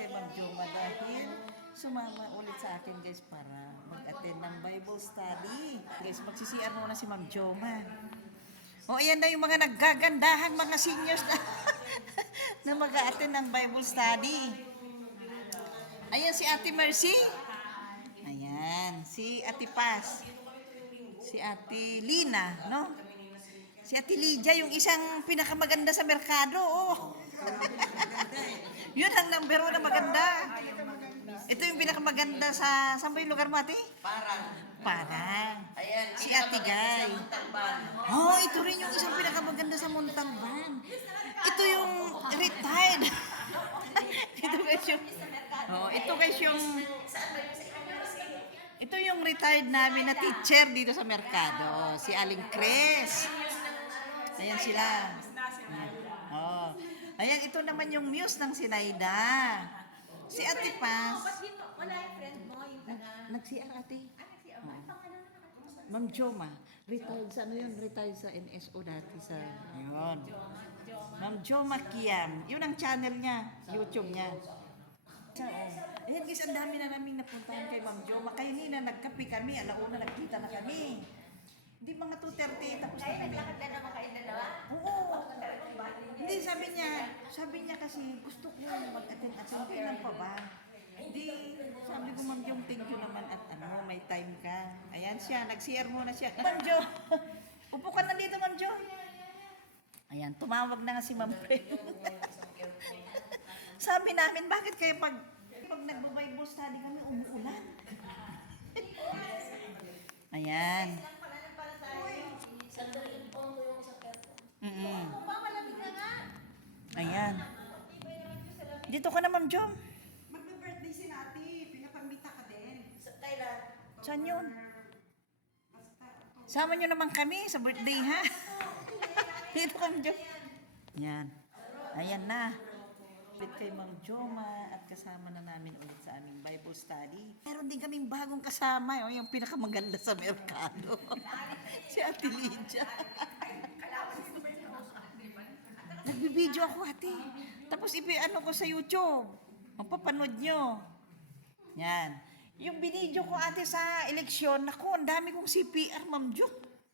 kay Ma'am Joma dahil sumama ulit sa akin guys para mag-attend ng Bible study. Guys, magsisiar muna si Ma'am Joma. O ayan na yung mga naggagandahan mga seniors na, na mag-attend ng Bible study. Ayan si Ate Mercy. Ayan, si Ate Paz. Si Ate Lina, no? Si Ate Lydia, yung isang pinakamaganda sa merkado, oh. Yun ang number 1 na maganda. Ito yung pinakamaganda sa, saan ba yung lugar mo, Ate? Parang. Ayan, Si Ate Guy. Oh, ito rin yung isang pinakamaganda sa Montalban. Ito yung retired. Ito guys yung, oh, ito yung retired namin na teacher dito sa merkado. Si Aling Cres. Ayan sila. Oh. Ayan, ito naman yung muse ng Sinaida. Si Ate Paz. Wala yung friend mo, yung Nag-CR ate. Ma'am Joma. Retired sa ano yun? Retired sa NSO dati sa... Ayun. Ma'am Joma Kiam. Yun ang channel niya. YouTube niya. Ayan guys, ang dami na naming napuntahan kay Ma'am Joma. Kaya na nagkape kami. Alauna nagkita na kami. Hindi mga 2:30 tapos na kami. naglakad na naman kayo dalawa. Oo. Hindi, sabi niya kasi gusto ko mag-attend at kailan pa ba? Hindi, sabi ko Ma'am Jom, thank you naman at ano, may time ka. Ayan siya, nag-CR muna siya. Ma'am Jo, upo ka na dito Ma'am Jo. Ayan, tumawag na nga si Ma'am Pre. Sabi namin, bakit kayo pag nagbo-Bible study kami, umuulan? Ayan. Ayan. Dito ka na Ma'am Jom. Magbe-birthday si Nati, pinapamita ka din. Saan yun? Sama nyo naman kami sa birthday, ha? Dito ka, Ma'am Joma. Yan. Ayan na. Ulit kay Ma'am Joma at kasama na namin ulit sa aming Bible study. Meron din kaming bagong kasama, yung pinakamaganda sa merkado. Si Ate Lydia. Nagbibideo ako, ate. Tapos ano ko sa YouTube. Magpapanood nyo. Yan. Yung binidyo ko ate sa eleksyon, naku, ang dami kong CPR, Ma'am Jo.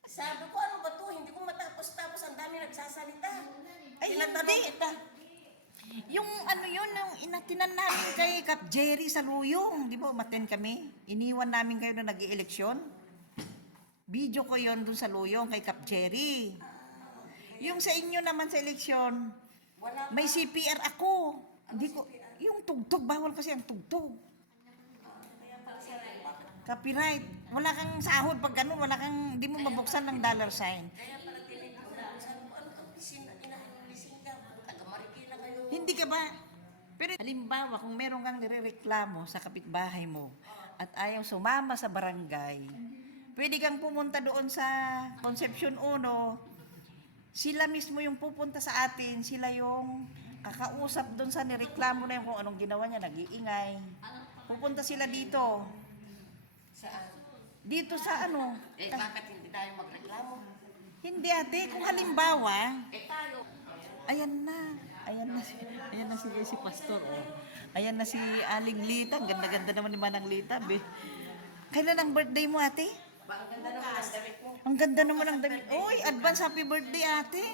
Sabi ko, ano ba to? Hindi ko matapos-tapos, ang dami nagsasalita. Ay, Tinatanong hindi. kita. Yung ano yun, yung inatinan namin kay Kap Jerry sa Luyong. Di ba, umaten kami? Iniwan namin kayo na nag-i-eleksyon. Video ko yon dun sa Luyong kay Kap Jerry. Yung sa inyo naman sa eleksyon, may CPR ako. Hindi ko, yung tugtog, bawal kasi ang tugtog. Copyright. Wala kang sahod pag gano'n, hindi mo mabuksan ng dollar sign. Kaya pala tinignan ko, sabi ko, ano itong lising ka? Taga-Marikina kayo. Hindi ka ba? Pero halimbawa, kung meron kang nirereklamo sa kapitbahay mo at ayaw sumama sa barangay, pwede kang pumunta doon sa Concepcion 1. Sila mismo yung pupunta sa atin, sila yung kakausap doon sa nireklamo na yung kung anong ginawa niya, nag-iingay. Pupunta sila dito. Saan? Dito sa ano? Bakit hindi tayo magreklamo? Hindi ate, kung halimbawa, Tayo. ayan na. Ayan na si Pastor. Oh. Ayan na si Aling Lita. Ang ganda-ganda naman ni Manang Lita. Be. Kailan ang birthday mo ate? Ang ganda naman ang damit mo. Ang ganda naman ang damit. Uy, advance happy birthday ate.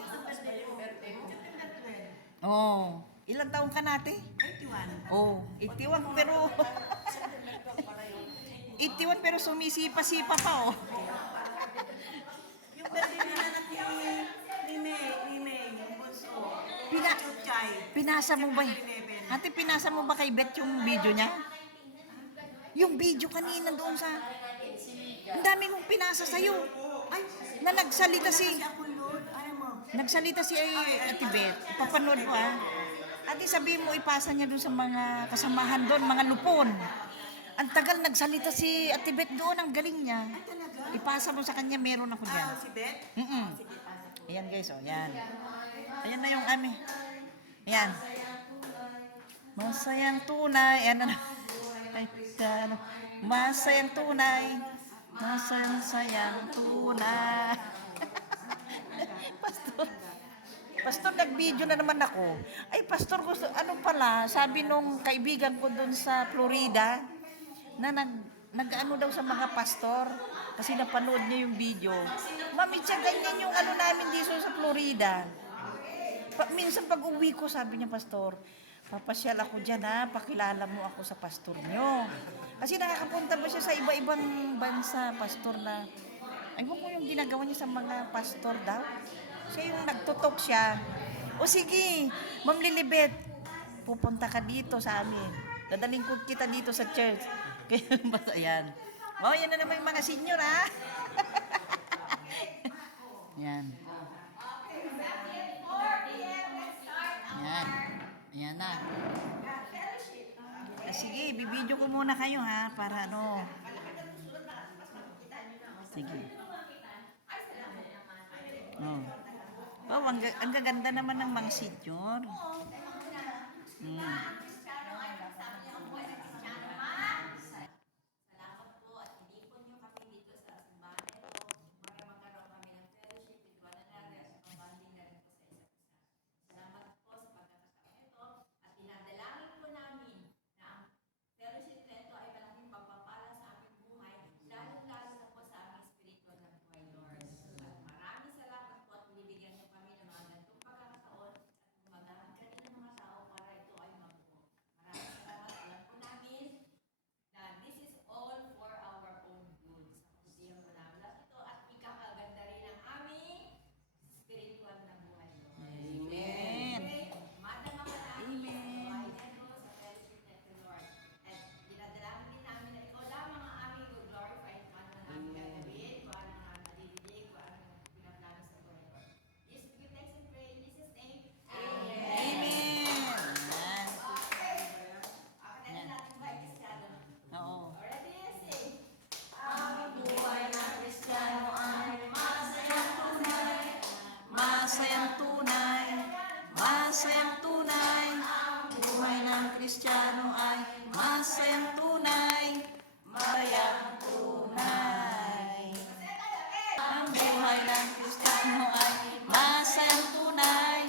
Oh, ilang taon ka na ate? 81. Oh, 81 pero 81 pero sumisipa-sipa pa oh. Yung birthday nila ni May, yung bunso. Pinasa mo ba? Ate, pinasa mo ba kay Beth yung video niya? Yung video kanina doon sa... Ang dami kong pinasa sa'yo. Ay, na nagsalita si... Nagsalita si Ate Beth. Ipapanood mo ah. Ate, sabihin mo, ipasa niya doon sa mga kasamahan doon, mga lupon. Ang tagal nagsalita si Ate Beth doon, ang galing niya. Ipasa mo sa kanya, meron ako dyan. Si Beth? Ayan guys, oh, yan. Ayan na yung ami. Ayan. Masayang tunay. Ayan na. Ay, ano. Masayang tunay. Masayang tunay. Pastor. Pastor, nag-video na naman ako. Ay, Pastor, gusto, ano pala, sabi nung kaibigan ko dun sa Florida, na nag-ano daw sa mga pastor, kasi napanood niya yung video. Mami, tiya, ganyan yung ano namin dito sa Florida. Minsan pag uwi ko, sabi niya, Pastor, papasyal ako dyan ha, pakilala mo ako sa pastor nyo. Kasi nakakapunta ba siya sa iba-ibang bansa, pastor na, ay mo ko yung ginagawa niya sa mga pastor daw. Siya yung nagtutok siya. O sige, Ma'am Lilibet, pupunta ka dito sa amin. Dadaling ko kita dito sa church. Kaya basta yan. Wow, yan na naman yung mga senior ha. Yan. Yan. Ayan na. Sige, bibidyo ko muna kayo ha, para ano. Sige. Oh. Oh, ang gaganda naman ng mga senior. Mm. Amen. Amen. Amen. Yan. Yan. Oo. Masayang tunay, masayang tunay, buhay ng Kristiyano ay masayang tunay, masayang tunay. Ang buhay ng Kristiyano ay masayang tunay,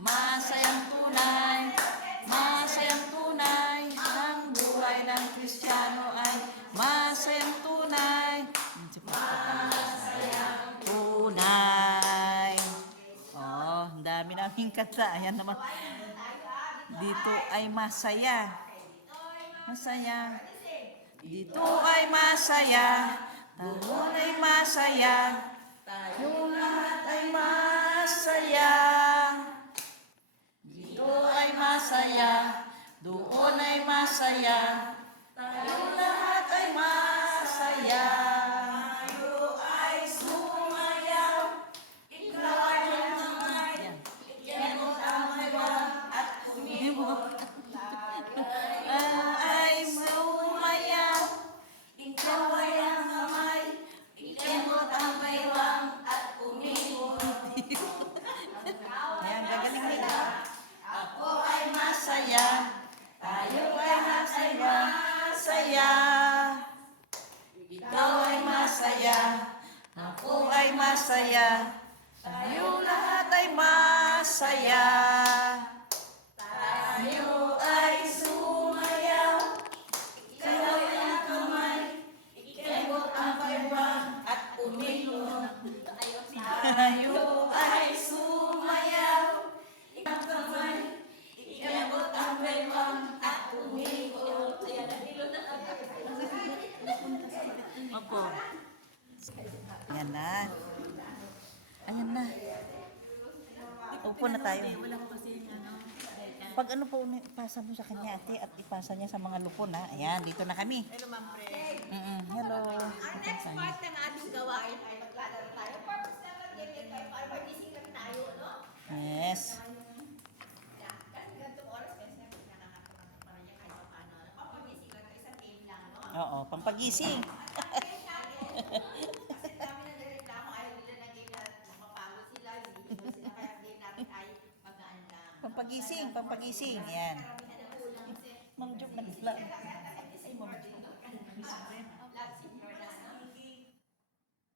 masayang tunay, masayang tunay. Ang buhay ng Kristiyano ay masayang tunay. Tunay. Oh, ang dami naming kanta. Ayan naman. Dito ay masaya. Masaya. Dito ay masaya. Taon ay masaya. Yung lahat ay masaya. Dito ay masaya. Doon ay masaya. Tayong lahat ay masaya. Ay sumayaw, ikaw ay ang kamay, ikemot ang baywang at umibot. Ayan, gagaling nila. Ako ay masaya, tayo ay masaya, masaya. Ikaw ay masaya, ako ay masaya, tayo lahat ay masaya. Tayo ay sumayaw, ikaw ay ang kamay, ikemot ang baywang at umilot. Tayo ay sumayaw, ikaw ang kamay, ikemot ang baywang at umilot. Opo. Ayan na. Ayan na. Upo na tayo. Pag ano po, ipasa mo sa kanya ate at ipasa niya sa mga lupon ha. Ayan, dito na kami. Hello, Ma'am Fred. Hello. Ang next part ng ating gawain ay maglalaro tayo. Purpose naman din ay para magising lang tayo, no? Yes. Kasi ganitong oras kasi nakakatawa pa rin yan kahit paano. Papagising lang, isang game lang, no? Oo, pampagising. Kasi dami na nireklamo, ayaw nila ng game na mapapagod sila, hindi mo sila kaya game natin ay magaan lang. Pampagising, pampagising. Ayan. Ma'am Job, nagla. Ay, Ma'am Job.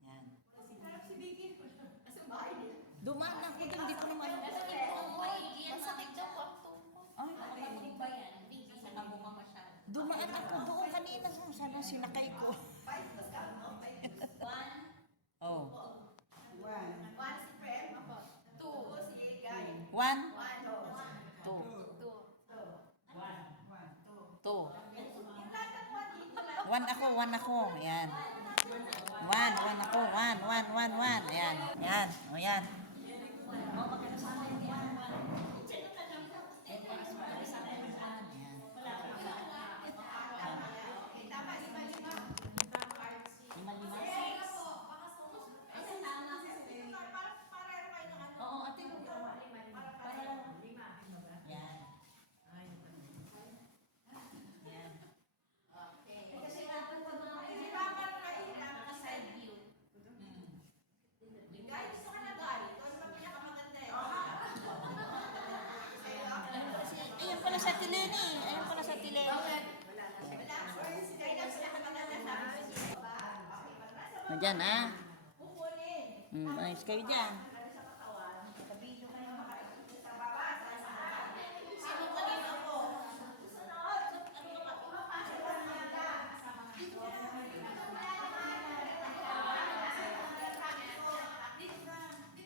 Yan. Dumaan na ako dun, hindi ko naman. Dumaan ako doon kanina. Sana sinakay ko. Oh. One si Prem. Two si Guy. 1, One. 2, Two. 2. Yung lahat ng one dito lang. 1 ako. Ayan. 1 ako. 1. Ayan. Ayan. O yan. Tama, lima-lima. Parero kayo ng ano. Oo, ate. Parero. Lima. Yan. Yan. Kasi dapat pag hindi ba parang nahihirap ka side view. Guy, gusto ka na Guy. Ito naman pinakamaganda eh. Ayun pala sa Tileni. Ayun pala sa Tileni. Wala. Si Guy na pinakamaganda sabi ko siya. Okay, pag nasa Diyan, ha? kukunin. Ayos kayo dyan. Sino kanina ko? Susunod. Ano ba? Pumapasok ka na yata.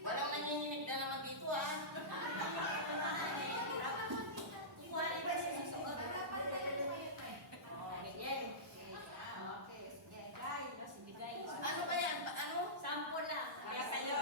Walang nanginginig na naman dito ah. Kukunin ba siya susunod? Okay, sige. Guy, sige Guy. Ano ba yan? Ano? Sample lang. Kaya kayo.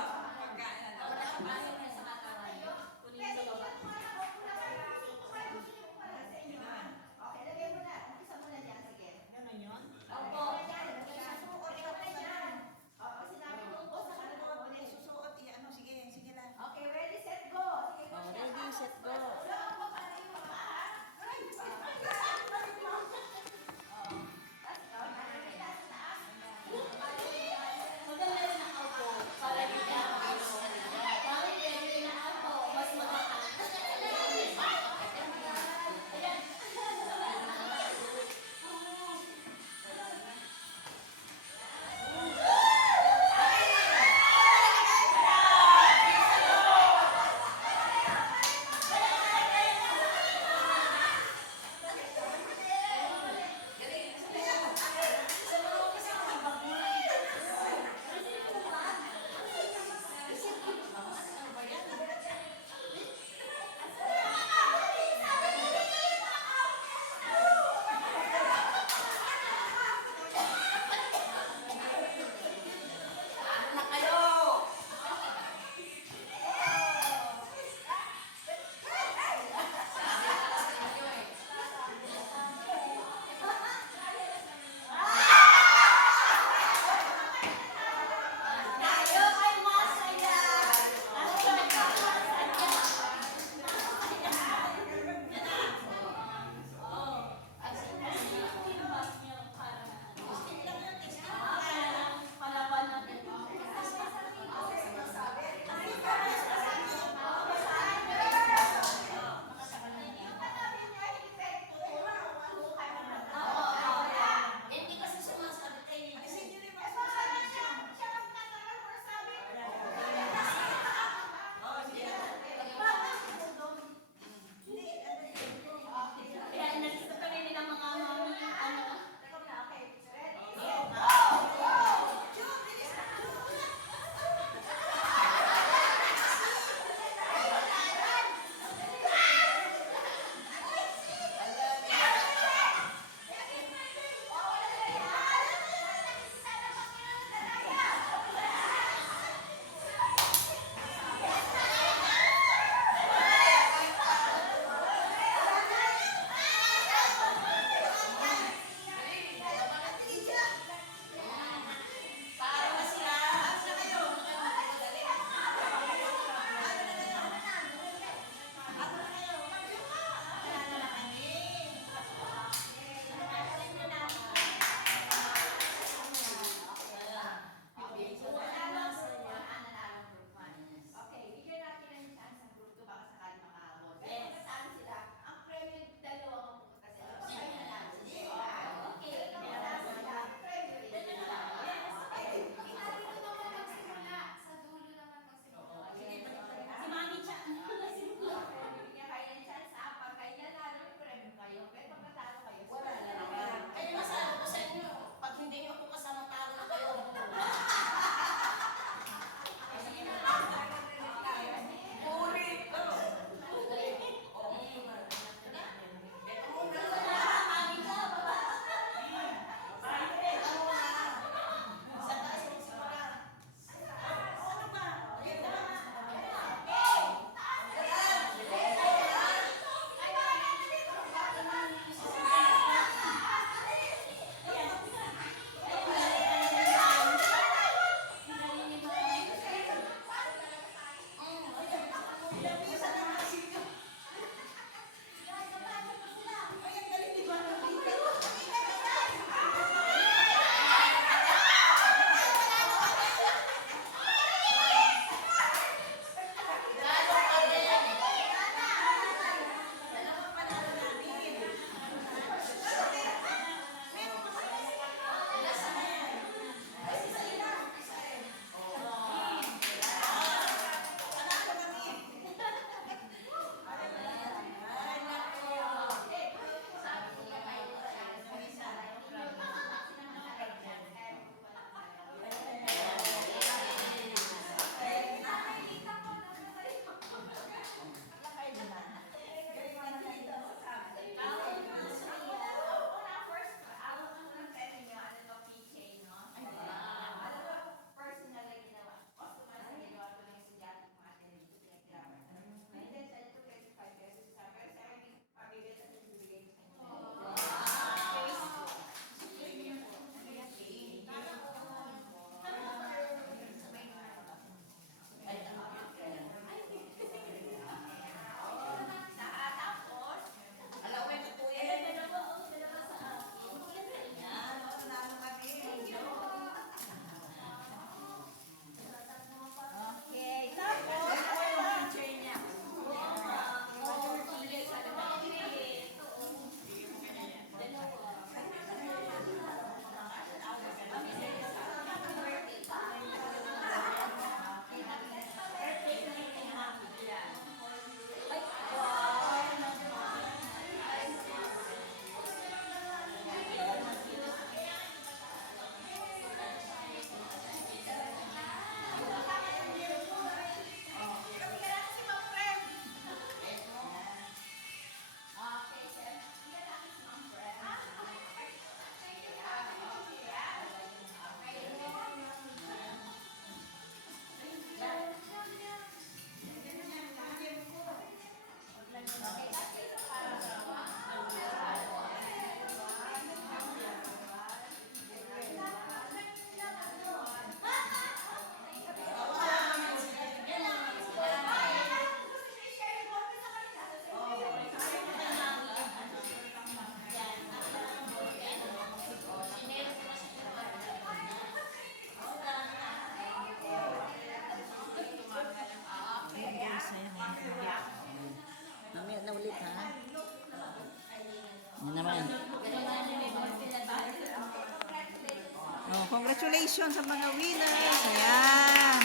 Oh, congratulations sa mga winners. Ayan.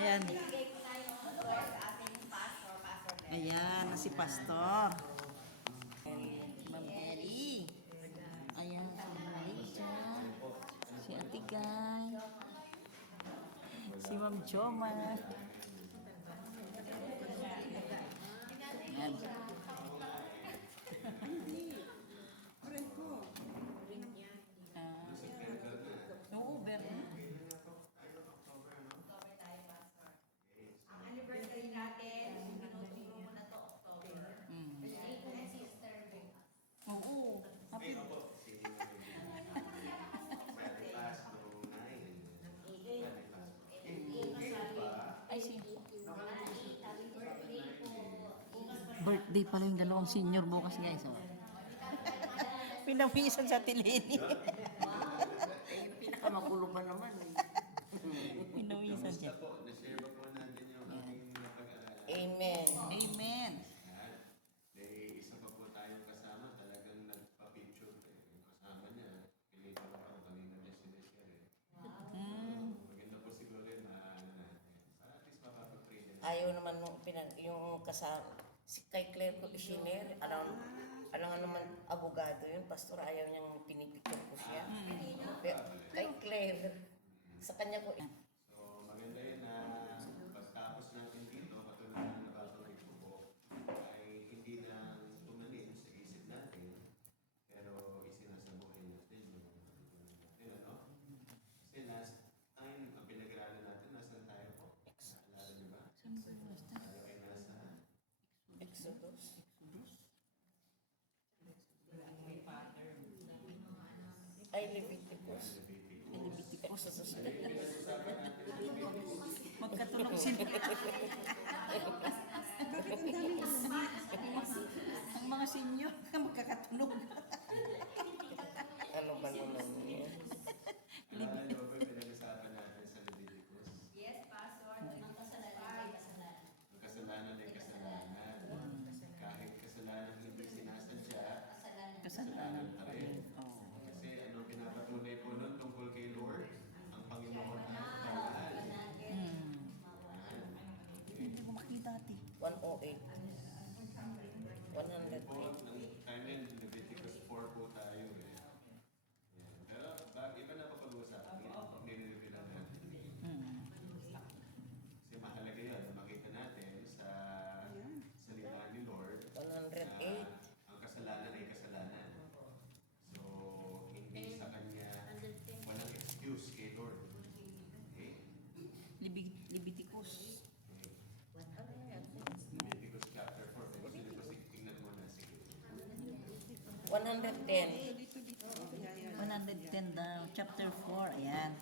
Ayan. Bigay ko na yung award sa ating pastor, Pastor Ben. Ayan, si Pastor. Ma'am Eri. Ayan, si Malaysia. Si Ate Guy. Si Ma'am Joma. Ayan. Oo, Bernie. Ang anniversary natin, tinuturo mo na to, October. Next Sister Ben. Oo. Happy. Ay, si birthday pala yung dalawang senior bukas, guys. Oh. Pinawisan sa Tileni. Eh, pinakamagulo pa naman. Pinawisan siya. Na-share ba po natin yung ating napag-aralan? Amen. Amen. Yan. May isa pa po tayong kasama, talagang nagpa-picture. Yung kasama niya, pinita ko pa kanina niya sinishare. Maganda po siguro yun, maano natin. Para at least mapapag-pray din. Ayaw naman yung kasama, si kay Claire ko isinare, alam nga naman, abogado yun, pastor, ayaw niyang pinipicture ko siya. Pero kay Claire, sa kanya ko, So, maganda yun na pagtapos natin dito, katulad ng nababanggit ko po, ay hindi na tumanin sa isip natin, pero isinasabuhay natin yung natutunan natin, ano? Kasi last time, ang pinag-aralan natin, nasan tayo po? Naalala niyo ba? Tayo ay nasa Exodus. Ay, Leviticus. Exodus. Magkatulong sila. Ang mga senior, magkakatulong. Ano ba naman yun? Naalala niyo ba po yung pinag-usapan natin sa Leviticus? Yes, Pastor. Ang kasalanan ay kasalanan. Ang kasalanan ay kasalanan. Kahit kasalanan hindi sinasadya, kasalanan pa rin. Oh. Kasi ano pinapatunay po nun tungkol kay Lord? Ang Panginoon ay banal. Hindi ko makita ate. 108. 108. Po, ng time in Leviticus 4 po tayo eh. Yan. Pero iba na pa pag-uusapan. Nire-review lang natin. Kasi mahalaga yun. na Makita natin sa salita ni Lord 108. ang kasalanan ay kasalanan. So, hindi sa kanya walang excuse kay Lord. Okay? Leviticus. Leviticus chapter 4. Kung gusto niyo po, tingnan mo na. Sige. 110. 110 daw, chapter 4. Ayan.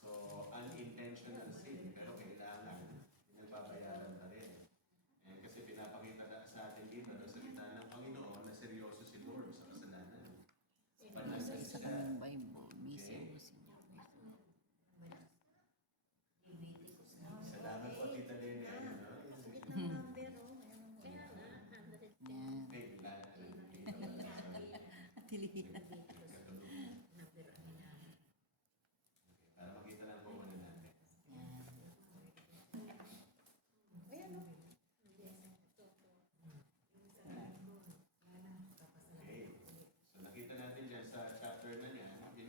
So, unintentional sin, pero kailangan nagbabayaran pa rin. And kasi pinapakita sa atin dito na salita ng Panginoon na seryoso si Lord sa kasalanan. Banal Sa siya. kanyang Bible, busy mo senior. Salamat po, Tita Lene. Ano? Ayan. Hey, lahat. Atilihan. Para makita lang po muna natin. Okay. So nakita natin dyan sa chapter na niya, yun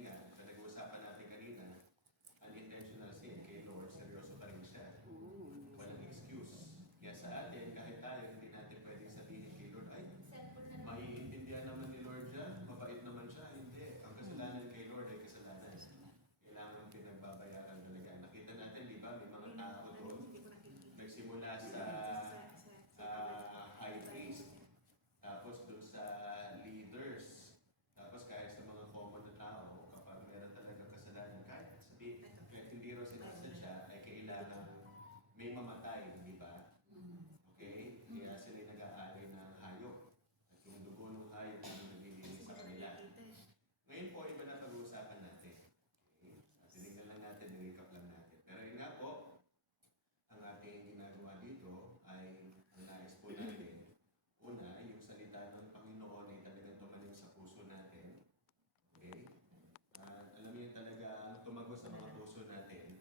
lumago sa mga puso natin.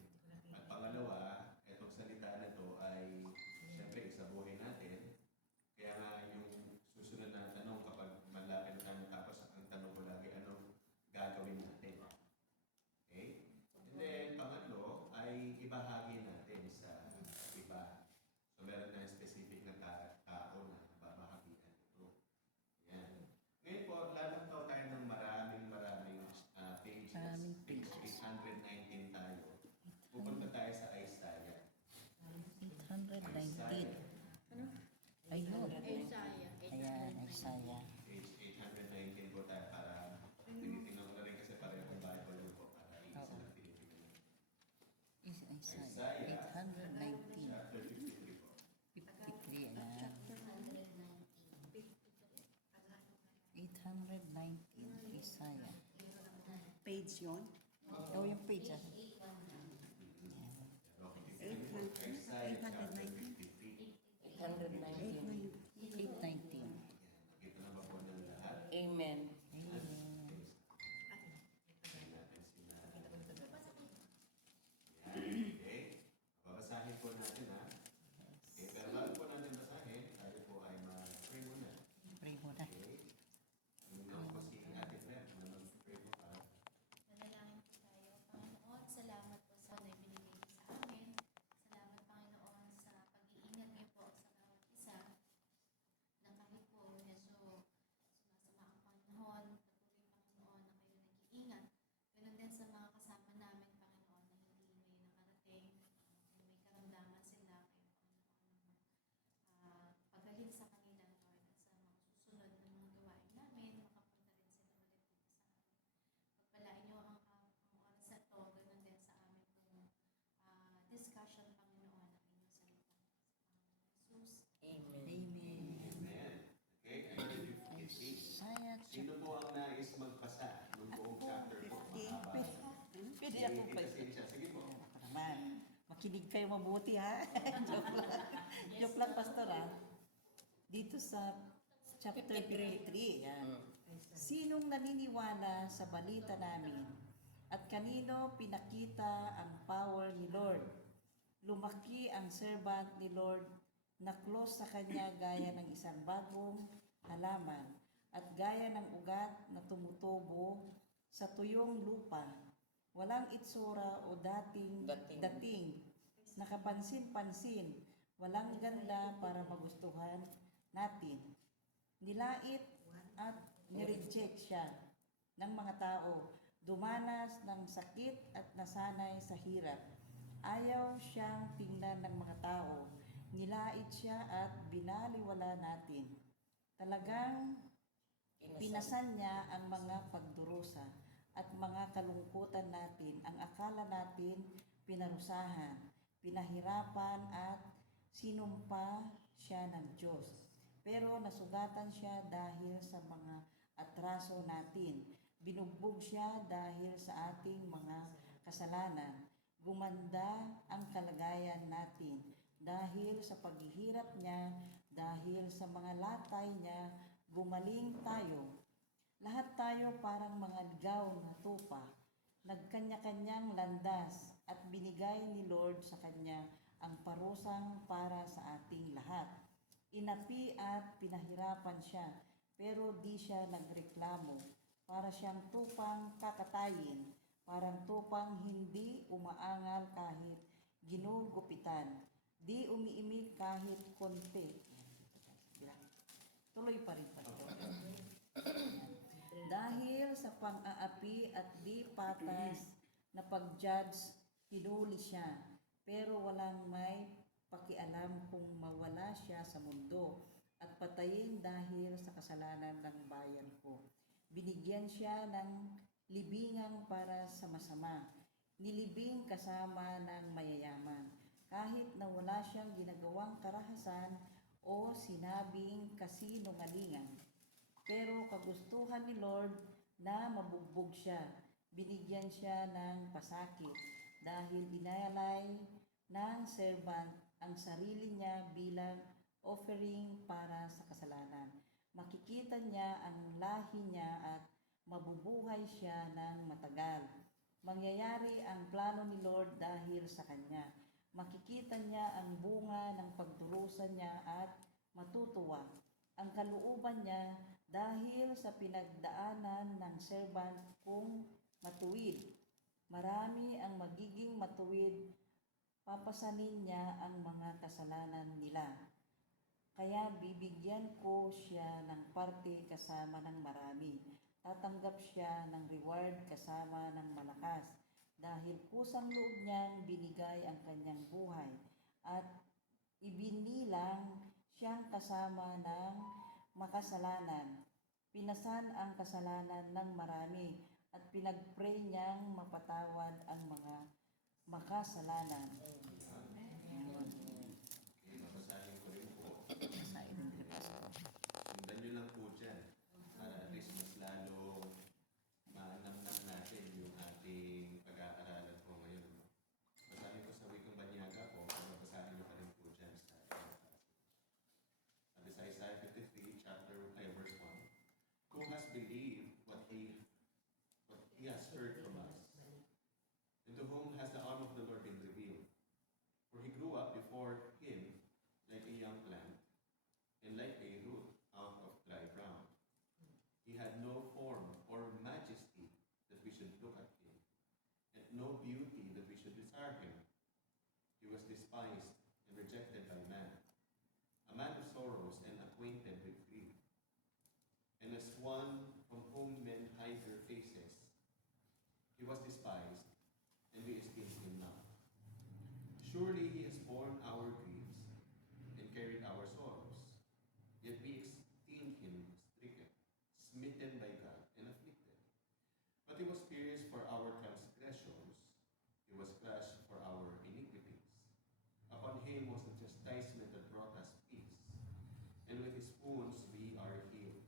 At pangalawa, itong salita na to ay siyempre isabuhin natin. Kaya nga yung susunod na tanong kapag malapit na tayo matapos, ang tanong ko lagi, anong gagawin natin? Okay? And then, pangatlo ay ibahagi natin sa iba. So, meron tayong specific na tao na babahagian ito. Yan. Ngayon po, lalaktaw tayo ng maraming pages. Maraming Page pages. 819 tayo. Pupunta tayo sa Isaiah. 819. Ayun. Isaiah. Ayan, Isaiah. Page 819 po tayo para tinitingnan ko na rin kasi parehong Bible yun po para isa Oo. lang tinitingnan. Isaiah. 819. Chapter 53 po. 53. Ayan. 819. Isaiah. Page yun. Oh, yung page. Ah. Isaiah chapter 53. 819. 819. Nakita na ba po ng lahat? Amen. Amen. Tingnan natin sila. Yan, okay. Babasahin po natin ha. Okay, pero bago po natin basahin, tayo po ay mag-pray muna. Pray muna. Okay. Yung lang po si Ate Claire, mag-pray po para. Manalangin po tayo. Panginoon, salamat po sa binigay niyo sa amin. Salamat, Panginoon, sa pag-iingat niyo po sa bawat isa. Na kami po medyo sumasama ang Panginoon. Patuloy, Panginoon, na kayo nag-iingat. Ganun din sa mga kasama namin, Panginoon, na hindi may nakarating. Kung may karamdaman sila, kayo, Panginoon, paghalin sa kanila, Lord, at sa mga susunod na mga gawain namin, makapunta rin sila ulit dito sa amin. Pagpalain niyo ang oras na to, ganun din sa amin pong discussion, Panginoon, ng inyong salita. Sa Panginoon Jesus. Amen. Amen. Amen. Okay, Isaiah 53. Isaiah Sino po ang nais magpasa ng buong chapter po? Mahaba. Pwede ako pa. Pasensya. Sige po. Ako naman. Makinig kayo mabuti ha. Joke lang. Joke lang, Pastor ha. Dito sa chapter 53, yan. Sinong naniniwala sa balita namin at kanino pinakita ang power ni Lord? Lumaki ang servant ni Lord na close sa kanya gaya ng isang bagong halaman at gaya ng ugat na tumutubo sa tuyong lupa. Walang itsura o dating nakapansin-pansin, walang ganda para magustuhan natin. Nilait at nireject siya ng mga tao, dumanas ng sakit at nasanay sa hirap. Ayaw siyang tingnan ng mga tao, nilait siya at binaliwala natin. Talagang pinasan niya ang mga pagdurusa at mga kalungkutan natin. Ang akala natin pinarusahan, pinahirapan at sinumpa siya ng Diyos. Pero nasugatan siya dahil sa mga atraso natin. Binugbog siya dahil sa ating mga kasalanan. Gumanda ang kalagayan natin dahil sa paghihirap niya, dahil sa mga latay niya, gumaling tayo. Lahat tayo parang mga ligaw na tupa, nagkanya-kanyang landas at binigay ni Lord sa kanya ang parusang para sa ating lahat. Inapi at pinahirapan siya, pero di siya nagreklamo. Para siyang tupang kakatayin, parang tupang hindi umaangal kahit ginugupitan, di umiimik kahit konti. Tuloy pa rin pa rin. Dahil sa pang-aapi at di patas na pag-judge, hinuli siya, pero walang may pakialam kung mawala siya sa mundo at patayin dahil sa kasalanan ng bayan ko. Binigyan siya ng libingang para sa masama, nilibing kasama ng mayayaman, kahit na wala siyang ginagawang karahasan o sinabing kasinungalingan. Pero kagustuhan ni Lord na mabugbog siya. Binigyan siya ng pasakit dahil inalay ng servant ang sarili niya bilang offering para sa kasalanan. Makikita niya ang lahi niya at mabubuhay siya ng matagal. Mangyayari ang plano ni Lord dahil sa kanya. Makikita niya ang bunga ng pagdurusa niya at matutuwa ang kalooban niya dahil sa pinagdaanan ng servant kong matuwid. Marami ang magiging matuwid, papasanin niya ang mga kasalanan nila. Kaya bibigyan ko siya ng parte kasama ng marami. Tatanggap siya ng reward kasama ng malakas. Dahil kusang loob niyang binigay ang kanyang buhay at ibinilang siyang kasama ng makasalanan. Pinasan ang kasalanan ng marami at pinagpray niyang mapatawad ang mga makasalanan. Okay, babasahin ko rin po. Sa inyo, Pastor. Sundan nyo lang po dyan para at least mas lalo manamnam natin yung ating pag-aaralan po ngayon. Basahin ko sa wikang Banyaga po, pero basahin nyo pa rin po dyan sa sabi sa Isaiah 53, verse 1. Who has believed what he has heard from us? And to whom has the arm of the Lord been revealed? For he grew up before him like a young plant, and like a root out of dry ground. He had no form or majesty that we should look at him, and no beauty that we should desire him. He was despised and rejected by man, a man of sorrows and acquainted with grief. And as one from whom men hide their faces, he was despised, and we esteemed him not. Surely he has borne our griefs and carried our sorrows. Yet we esteemed him stricken, smitten by God, and afflicted. But he was pierced for our transgressions, he was crushed for our iniquities. Upon him was the chastisement that brought us peace, and with his wounds we are healed.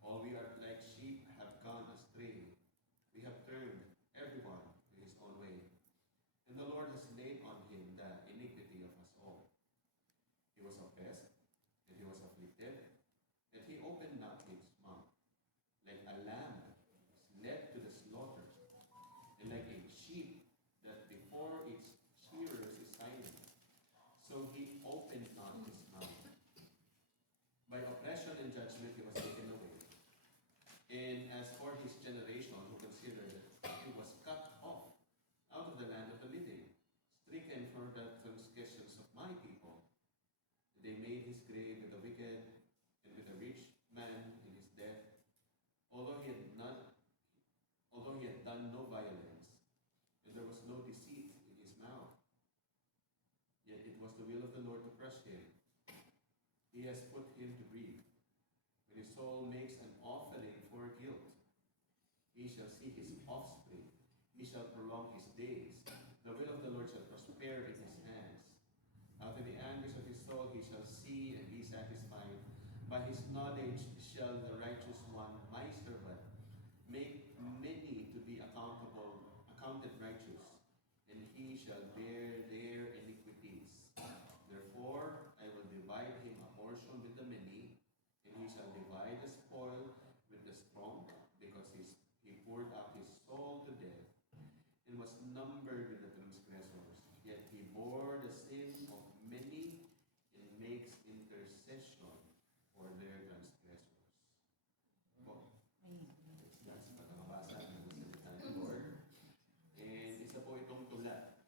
All we are like sheep have gone astray. We have turned everyone to his own way. And the Lord has laid on him the iniquity of us all. He was oppressed, and he was afflicted, and he opened not his mouth. Like a lamb is led to the slaughter, and like a sheep that before its shearers is silent, so he opened not his mouth. By oppression and judgment he was taken away. And as for his generation, who considered that he was cut off out of the land of the living, stricken for the transgressions of my people. They made his grave with the wicked and with the rich man in his death, although he had done no violence, and there was no deceit in his mouth. Yet it was the will of the Lord to crush him. He has put him to grief. When his soul makes an offering for guilt, he shall see his offspring. He shall prolong his days. The will of the Lord shall prosper in his hands. Out of the anguish of his soul he shall see and be satisfied. By his knowledge shall the righteous one, my servant, make many to be accounted righteous, and he shall bear their iniquities. Therefore I will divide him a portion with the many, and he shall divide the spoil with the strong, because he poured out his soul to death, and was numbered with the transgressors. Yet he bore the sin of many, and makes intercession for their transgressors. Po, that's pagkakabasa ng salita ng Lord. And isa po itong tula